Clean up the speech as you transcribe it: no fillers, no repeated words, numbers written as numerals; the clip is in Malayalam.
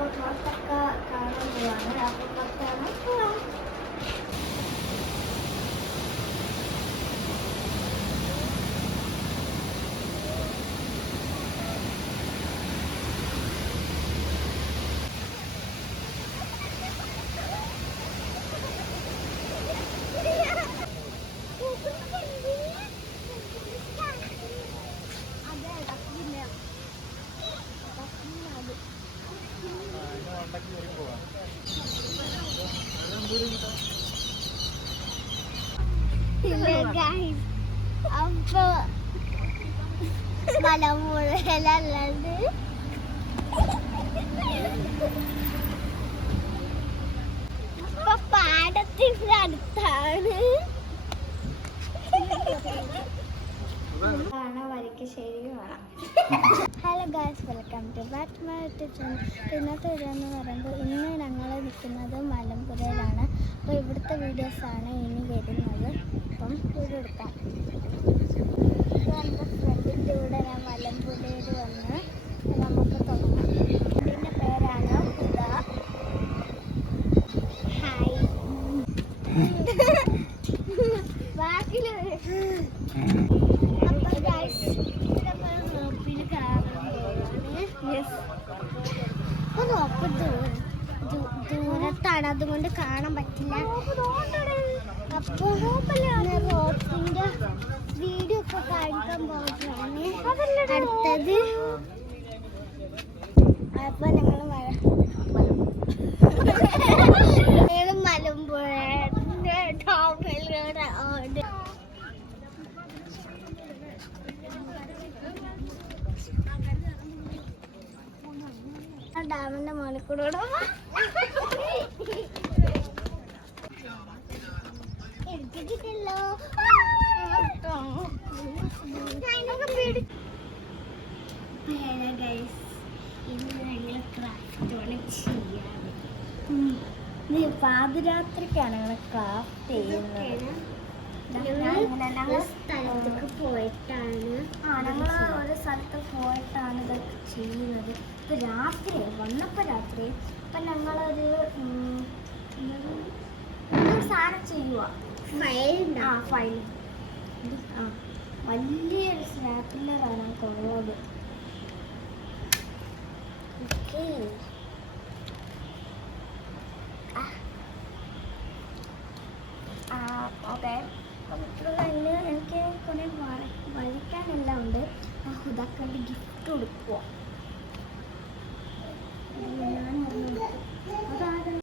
അപ്പോൾ പുറത്തൊക്കെ കാണാൻ പോവാണ്. അപ്പോൾ പുറത്താണ് പോവാം. അപ്പൊ മലമ്പുഴയിലുള്ളത് അപ്പൊ പാടത്തിന്റെ അടുത്താണ്. Hello guys, welcome to back my YouTube channel. ഇന്നത്തെ വീഡിയോ എന്ന് പറയുമ്പോൾ ഇന്ന് ഞങ്ങൾ നിൽക്കുന്നത് മലമ്പുഴയിലാണ്. അപ്പോൾ ഇവിടുത്തെ വീഡിയോസാണ് ഇനി വരുന്നത്. അപ്പം വീഡിയോ എടുക്കാം. എൻ്റെ ഫ്രണ്ടിൻ്റെ കൂടെ ഞാൻ മലമ്പുഴയിൽ വന്ന് നമുക്ക് തുടങ്ങാം. ഫ്രണ്ടിൻ്റെ പേരാണ് ഹുദ. ഹായ്. ബാക്കിൽ ദൂരത്താണ്, അതുകൊണ്ട് കാണാൻ പറ്റില്ല. അപ്പൊ റോപ്പിന്റെ വീഡിയോ ഒക്കെ കാണിക്കാൻ പോകുകയാണ് അടുത്തത്. അപ്പൊ ഞങ്ങൾ മലമ്പുഴ ടോപ്പിലൂടെ ഓടി. ഡാമിന്റെ മുകളിൽ കൂടെ എടുത്തിട്ടില്ലോ. പാതിരാത്രിക്കാണ് ഞങ്ങൾ ക്രാഫ്റ്റ് ചെയ്യുന്നത്. സ്ഥലത്തേക്ക് പോയിട്ടാണ് ഞങ്ങൾ ഒരു സ്ഥലത്ത് പോയിട്ടാണ് ഇതൊക്കെ ചെയ്യുന്നത്. ഇപ്പം രാത്രി വന്നപ്പോൾ രാത്രി അപ്പം ഞങ്ങളൊരു സാധനം ചെയ്യുക. ഫയൽ വലിയൊരു സ്നാപ്പിലറാണ് കൊള്ളത്. Okay, okay. കഴിഞ്ഞ് എനിക്ക് കുറേ വരയ്ക്കാനെല്ലാം ഉണ്ട്. ഹുദാക്ക് വേണ്ടി ഗിഫ്റ്റ് കൊടുക്കുക. ഞാൻ